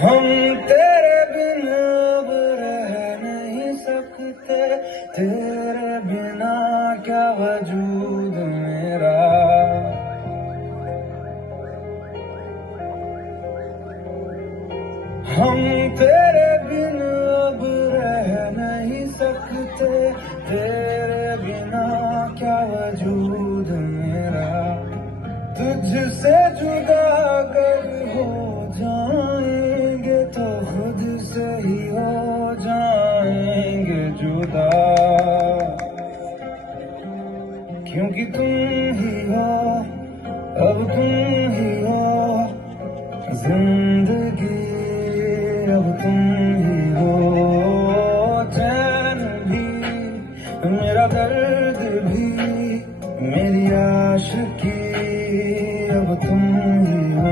हम तेरे बिन अब रह नहीं सकते, तेरे बिना क्या वजूद मेरा। हम तेरे बिन अब रह नहीं सकते, तेरे बिना क्या वजूद मेरा। तुझसे जुदा अगर हो जाएंगे तो खुद से ही हो जाएंगे जुदा, क्योंकि तुम ही हो, अब तुम ही हो जिंदगी, अब तुम ही हो। चैन भी मेरा दर्द भी मेरी आशिकी, अब तुम ही हो।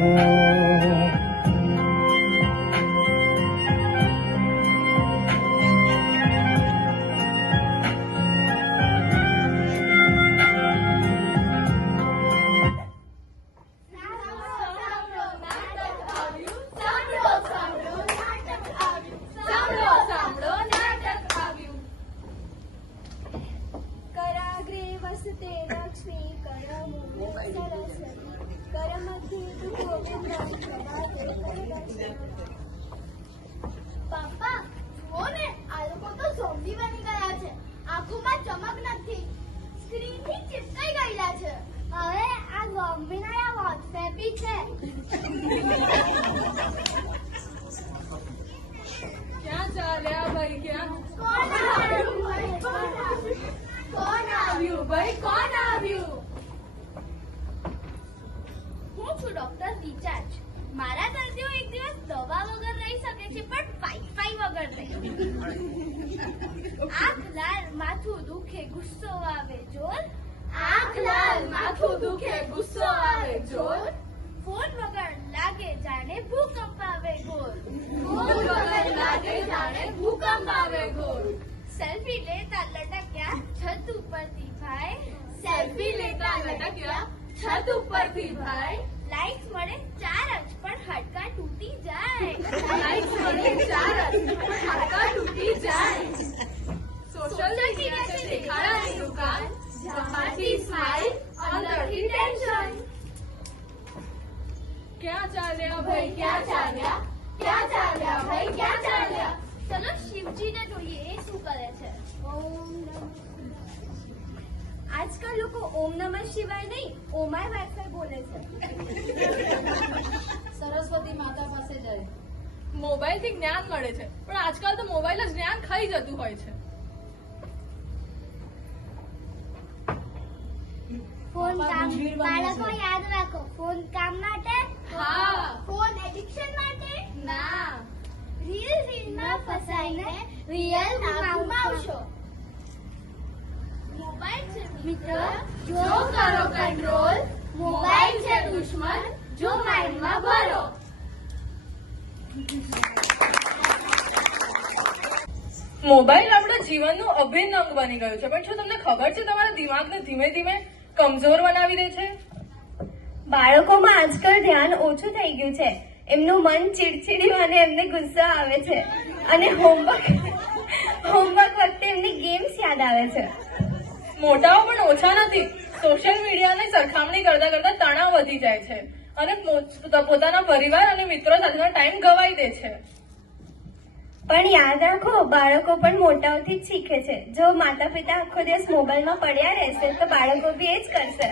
वसते लक्ष्मी करमूले सरस्वती करमध्ये પપ્પા જુઓ ને, આ લોકો તો ઝોમ્બી બની ગયા છે. આંખોમાં ચમક નથી, સ્ક્રીન થી ચિપકાઈ ગયેલા છે. હવે આ ઝોમ્બી ના વોટ્સએપી છે. ક્યાં ચાલ્યા ભાઈ, ક્યાં? કોણ આવ્યું ભાઈ, કોણ આવ્યું? કોણ આવ્યું ભાઈ, કોણ આવ્યું? હું છું ડોક્ટર રિચાર્જ. મારા દર્દીઓ એક દિવસ દવા વગર રહી શકે છે, પણ વાઈફાઈ વગર નહીં. આંખ લાલ, માથું દુખે, ગુસ્સો આવે જોર. આંખ લાલ, માથું દુખે, ગુસ્સો આવે જોર. ફોન વગર લાગે જાણે ભૂકંપ આવે ગોર. ફોન વગર લાગે જાણે ભૂકંપ આવે ગોર. સેલ્ફી લેતા લટક્યા છત ઉપરથી ભાઈ. સેલ્ફી લેતા લટક્યા છત ઉપરથી ભાઈ. લાઈક્સ મળે 4 જ, પણ હાડકા તૂટી જાય. લાઈક્સ મળે 4 જ, પણ હાડકા તૂટી જાય. સોશિયલ મીડિયા છે દેખાડાની દુકાન, બહારથી સ્માઈલ, અંદરથી ટેન્શન. ક્યાં ચાલ્યા ભાઈ, ક્યાં ચાલ્યા? ક્યાં ચાલ્યા ભાઈ, ક્યાં ચાલ્યા? ચલો શિવજીને જોઈએ એ શું કરે છે. આજકાલ લોકો ઓમ નમઃ શિવાય નહીં, ઓમાય વાઈફાઈ બોલે છે. સરસ્વતી માતા પાસે જાય. મોબાઈલ થી જ્ઞાન મળે છે, પણ આજકાલ તો મોબાઈલ જ જ્ઞાન ખાઈ જતું હોય છે. ફોન કામ, બાળકો યાદ રાખો, ફોન કામ માટે, હા. ફોન એડિક્શન માટે ના. રીલમાં ફસાઈને રિયલ ના ગુમાવશો. મોબાઈલ છે મિત્ર, જો કરો કંટ્રોલ. મોબાઈલ છે દુશ્મન, જો માઇન્ડમાં ભરો. મોબાઈલ આપણા જીવનનું અભિન્ન અંગ બની ગયું છે, પણ શું તમને ખબર છે તમારા દિમાગને ધીમે ધીમે કમજોર બનાવી દે છે? બાળકોમાં આજકાલ ધ્યાન ઓછું થઈ ગયું છે. એમનું મન ચીડચીડ્યું અને એમને ગુસ્સો આવે છે, અને હોમવર્ક વખતે એમને ગેમ્સ યાદ આવે છે. મોટાઓ પણ ઓછા નથી. સોશિયલ મીડિયાની સરખામણી કરતા કરતા તણાવ વધી જાય છે અને પોતાના પરિવાર અને મિત્રો સાથેનો ટાઈમ ગવાઈ દે છે. પણ યાદ રાખો, બાળકો પણ મોટાઓથી જ શીખે છે. જો માતા પિતા આખો દિવસ મોબાઈલમાં પડ્યા રહેશે તો બાળકો બી એ જ કરશે.